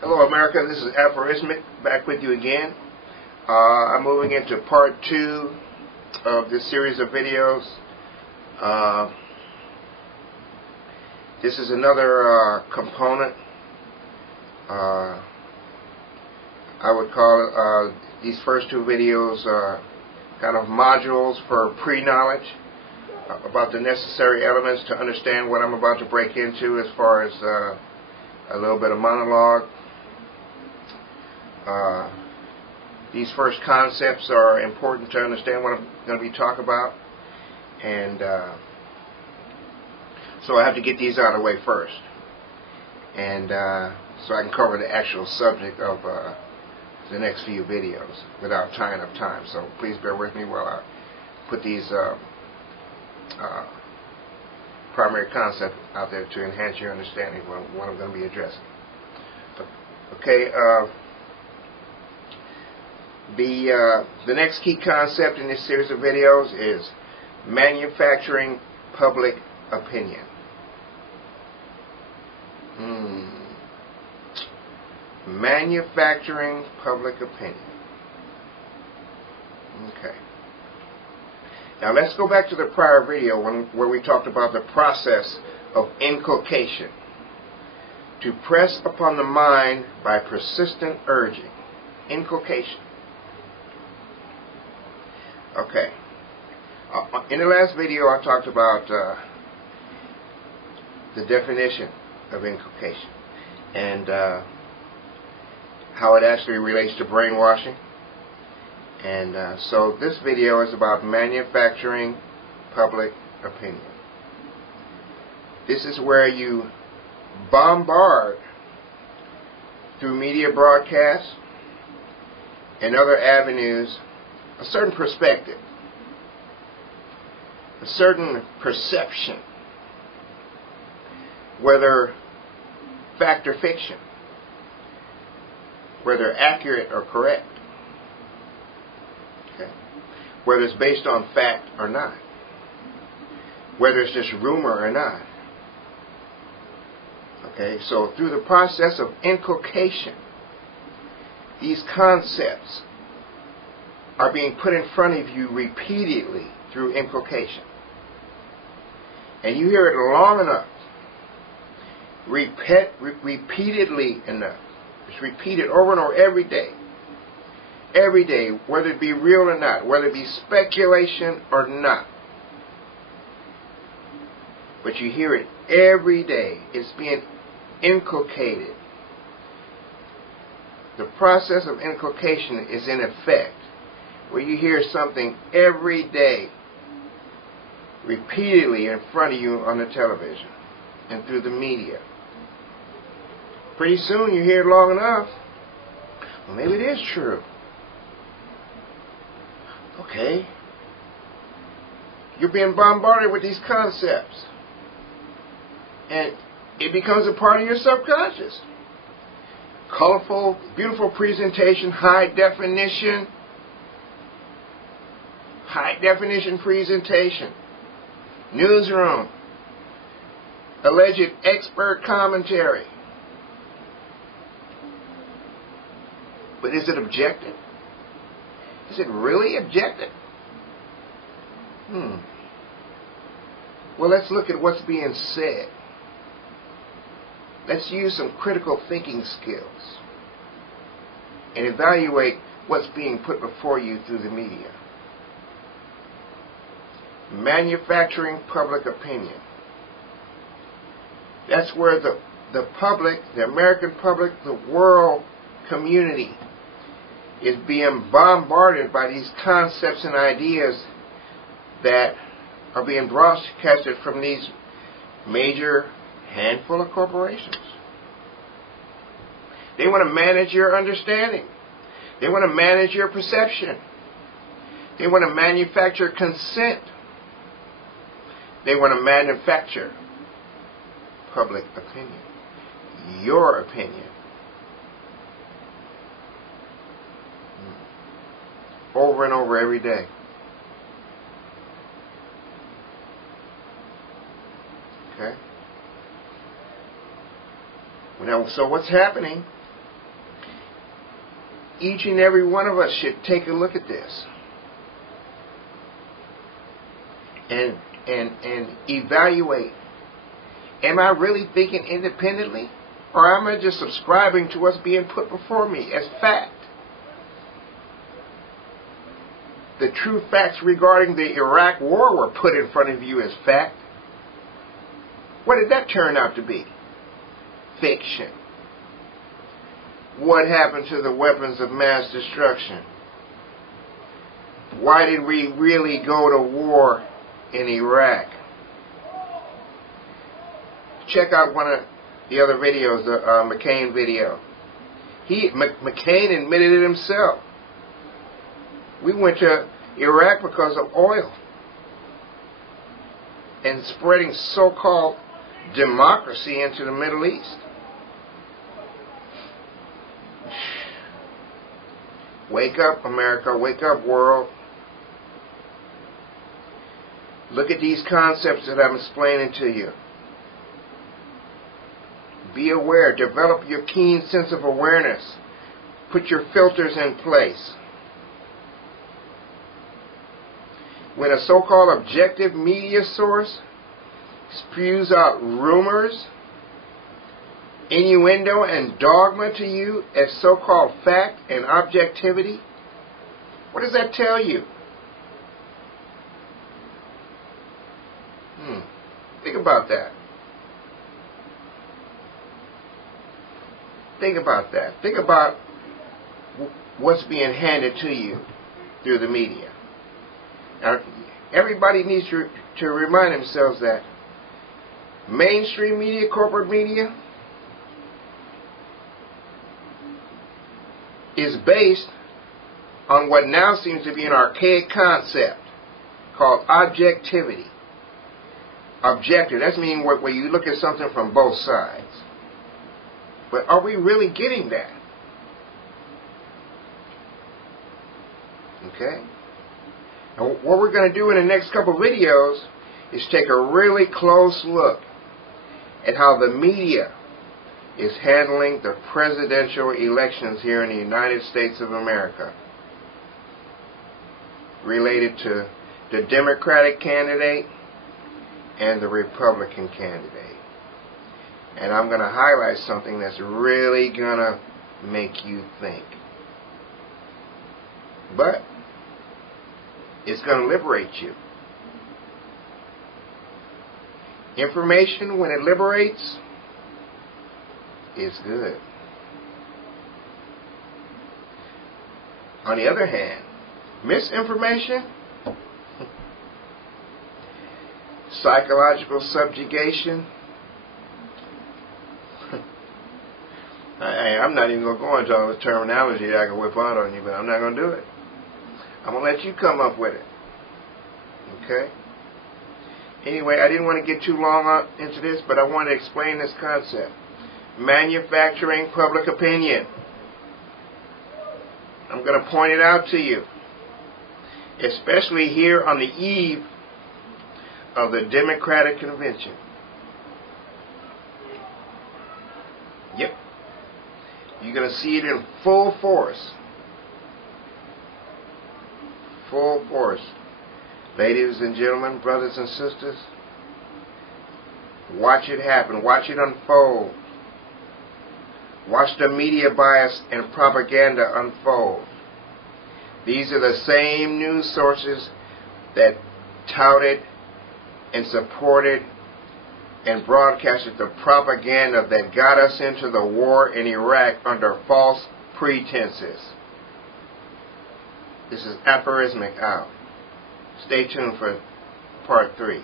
Hello America, this is Aphorismic back with you again. I'm moving into part 2 of this series of videos. This is another component. I would call these first 2 videos kind of modules for pre-knowledge about the necessary elements to understand what I'm about to break into as far as a little bit of monologue. These first concepts are important to understand what I'm going to be talking about, and so I have to get these out of the way first, and so I can cover the actual subject of the next few videos without tying up time. So please bear with me while I put these primary concepts out there to enhance your understanding of what I'm going to be addressing. Okay. The next key concept in this series of videos is manufacturing public opinion. Manufacturing public opinion. Okay. Now let's go back to the prior video where we talked about the process of inculcation. To press upon the mind by persistent urging. Inculcation. Okay. In the last video I talked about the definition of inculcation and how it actually relates to brainwashing. And so this video is about manufacturing public opinion. This is where you bombard through media broadcasts and other avenues a certain perspective, a certain perception, whether fact or fiction, whether accurate or correct, okay, whether it's based on fact or not, whether it's just rumor or not. Okay, so through the process of inculcation, these concepts are being put in front of you repeatedly through inculcation. And you hear it long enough, repeatedly enough. It's repeated over and over every day. Every day, whether it be real or not, whether it be speculation or not. But you hear it every day. It's being inculcated. The process of inculcation is in effect, where you hear something every day, repeatedly in front of you on the television and through the media. Pretty soon you hear it long enough, well, maybe it is true. Okay. You're being bombarded with these concepts, and it becomes a part of your subconscious. Colorful, beautiful presentation, high definition presentation, newsroom, alleged expert commentary. But is it objective? Is it really objective? Well, let's look at what's being said. Let's use some critical thinking skills and evaluate what's being put before you through the media. Manufacturing public opinion. That's where the public, the American public, the world community is being bombarded by these concepts and ideas that are being broadcasted from these major handful of corporations. They want to manage your understanding. They want to manage your perception. They want to manufacture consent. They want to manufacture public opinion. Your opinion. Over and over every day. Okay? Now, so what's happening each and every one of us should take a look at this and evaluate. Am I really thinking independently? Or am I just subscribing to what's being put before me as fact? The true facts regarding the Iraq war were put in front of you as fact. What did that turn out to be? Fiction. What happened to the weapons of mass destruction? Why did we really go to war in Iraq? Check out one of the other videos, the McCain video. McCain admitted it himself. We went to Iraq because of oil and spreading so-called democracy into the Middle East. Wake up, America. Wake up, world. Look at these concepts that I'm explaining to you. Be aware. Develop your keen sense of awareness. Put your filters in place. When a so-called objective media source spews out rumors, innuendo, and dogma to you as so-called fact and objectivity, what does that tell you? Think about that. Think about that. Think about what's being handed to you through the media. Now, everybody needs to remind themselves that mainstream media, corporate media, is based on what now seems to be an archaic concept called objectivity. Objective, that's meaning where you look at something from both sides. But are we really getting that? Okay? And what we're going to do in the next couple of videos is take a really close look at how the media is handling the presidential elections here in the United States of America, related to the Democratic candidate and the Republican candidate. And I'm going to highlight something that's really going to make you think. But it's going to liberate you. Information, when it liberates, is good. On the other hand, misinformation, psychological subjugation, I'm not even going to go into all the terminology that I can whip out on you, but I'm not going to do it. I'm going to let you come up with it. Okay? Anyway, I didn't want to get too long into this, but I want to explain this concept. Manufacturing public opinion. I'm going to point it out to you, especially here on the eve of the Democratic Convention. Yep. You're going to see it in full force. Full force. Ladies and gentlemen, brothers and sisters, watch it happen. Watch it unfold. Watch the media bias and propaganda unfold. These are the same news sources that touted and supported and broadcasted the propaganda that got us into the war in Iraq under false pretenses. This is Aphorismic out. Stay tuned for part 3.